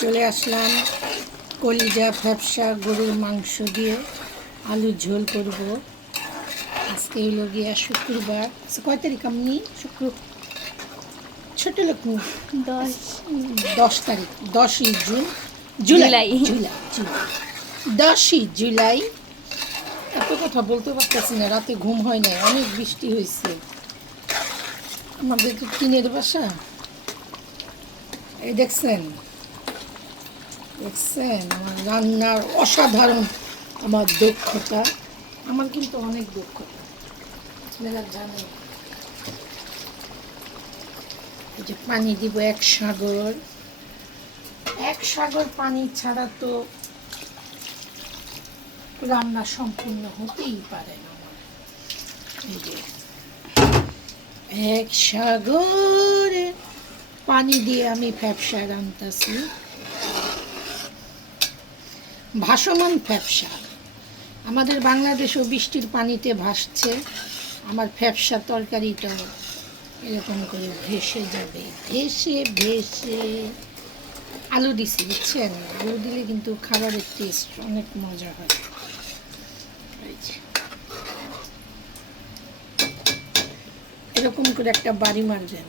চলে আসলাম কলিজা ফ্যাপসা গরুর মাংস দিয়ে আলু ঝোল করব। আজকে হলো গিয়া শুক্রবার। কয় তারিখ আপনি? ছোট লোক 10 তারিখ, 10ই জুন, জুলাই জুলাই জুলাই 10ই জুলাই। এত কথা বলতে পারতেছি না, রাতে ঘুম হয় না, অনেক বৃষ্টি হয়েছে। আমাদের তো টিনের বাসা। এই দেখছেন আমার রান্নার অসাধারণ আমার দক্ষতা। আমার কিন্তু অনেক দক্ষতা, আপনারা জানেন। এই যে পানি দিব এক সাগর পানি ছাড়া তো রান্না সম্পূর্ণ হতেই পারে না। এই যে এক সাগর পানি দিয়ে আমি ফ্যাপসা রান্তাছি, ভাসমান ফ্যাপসা। আমাদের বাংলাদেশও বৃষ্টির পানিতে ভাসছে, আমার ফ্যাপসা তরকারিটাও এরকম করে ভেসে যাবে, ভেসে ভেসে। আলু দিছি, বুঝছেন? আলু দিলে কিন্তু খাবারের টেস্ট অনেক মজা হয়। এরকম করে একটা বাড়ি মারবেন।